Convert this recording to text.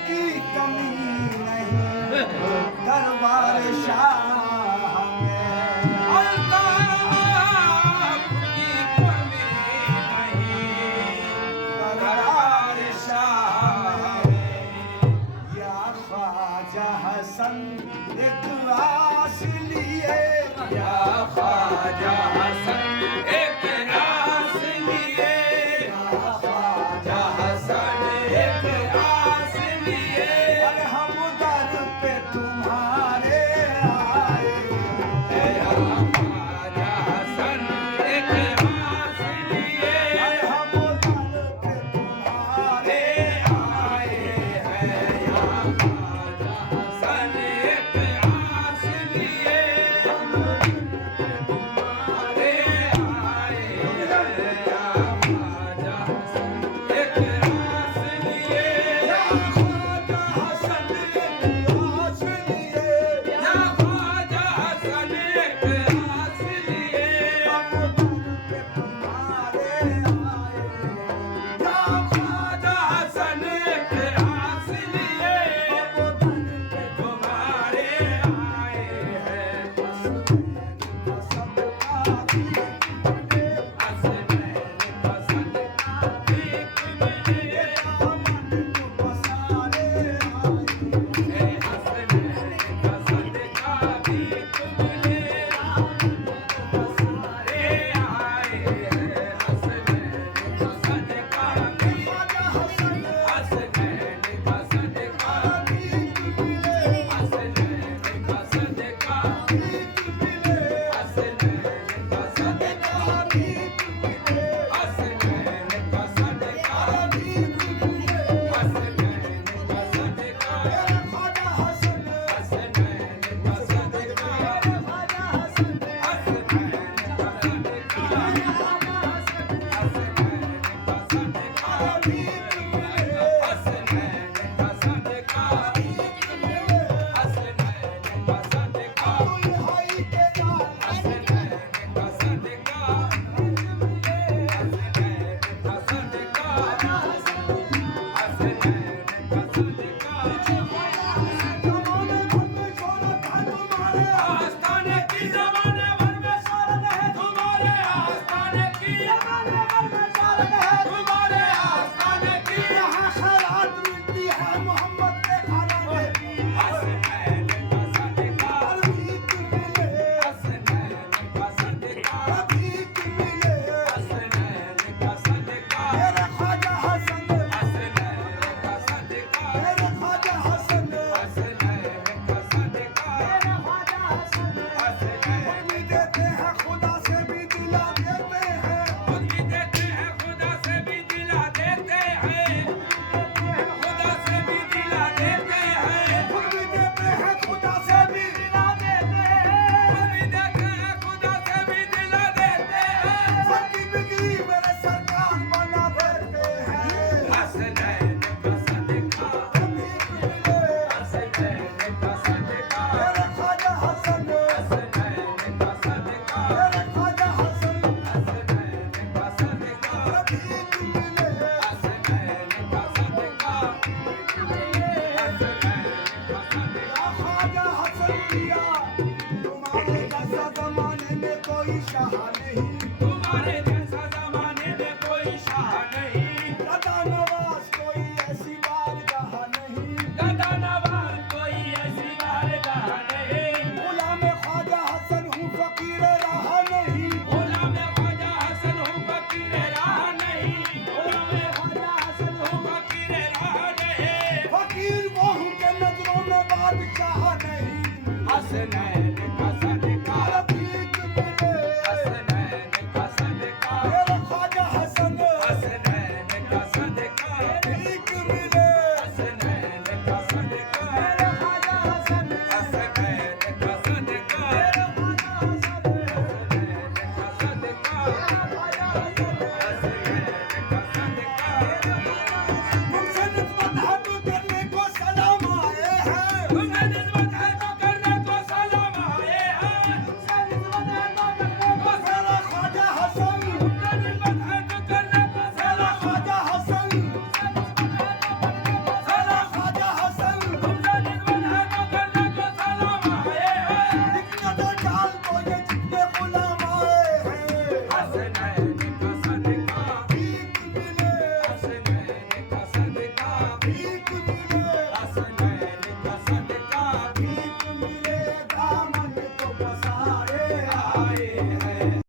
की कमी नहीं दरबार शाह में। अल्ताफ की कमी नहीं दरबार शाह में। या ख्वाजा हसन एक आस लिए, या ख्वाजा हसन एक आस लिए, या ख्वाजा हसन एक आस लिए। और हम दर पे तुम्हारे आए। या ख्वाजा हसन एक आस लिए, और हम दर पे तुम्हारे आए हैं। या ख्वाजा हसन एक आस लिए, तुम्हारे आए हैं। या ख्वाजा हसन एक आस लिए, या ख्वाजा हसन एक आस लिए। या ख्वाजा हसन एक आस लिए। हम दर पे तुम्हारे आए। या ख्वाजा हसन एक आस लिए, तुम्हारे आए हैं। हसनैन पसंद का भीख मिले, हसनैन पसंद का भीख मिले, सारे आए हैं। हसनैन पसंद का भीख, हसनैन पसंद का भीख मिले, हसनैन पसंद का भीख मिले, हसनैन पसंद का भीख मिले, हसनैन पसंद का भीख मिले, हसनैन पसंद का, हसनैन पसंद का, आस्थाने की ज़माने भर में शरण है तुम्हारे, आस्थाने की ज़माने भर में शरण है तुम्हारे, आस्थाने की हसनैन पसंद का, हसनैन पसंद का, हसनैन पसंद का, हसनैन पसंद का, हसनैन पसंद का, हसनैन देते हैं खुदा से भी दिला देते हैं। खुद भी देते हैं, खुदा से भी दिला देते हैं, खुदा से भी दिला देते हैं, खुद भी देते हैं खुदा से भी दिला देते हैं। खुद भी देते हैं, खुदा से भी दिला देते हैं। सबकी बिगड़ी मेरे सरकार बना देते हैं। हसनैन पसंद का, हसनैन पसंद का, मेरे ख्वाजा हसन, हसनैन पसंद का, मेरे ख्वाजा हसन हसनैन पसंद का, भीख मिले। हसनैन पसंद का, हसनैन पसंद या ख्वाजा हसन पिया, तुम्हारे जैसा जमाने में कोई शाह नहीं। तुम्हारे जैसा ज़माने में कोई शाह नहीं, गदा नवाज कोई ऐसी बारगाह नहीं। गदा नवाज कोई ऐसी बारगाह नहीं, गुलाम ख्वाजा हसन हूँ फकीर रहा नहीं। गुलाम ख्वाजा हसन हूँ फकीर राह नहीं, गुलाम ख्वाजा हसन हूँ फकीर राह नहीं। फकीर वो हूँ के नजरों में बादशाह नहीं। हसनैन पसंद का, भीख मिले। हसनैन पसंद का, मेरे ख्वाजा हसन हसनैन पसंद का, भीख मिले।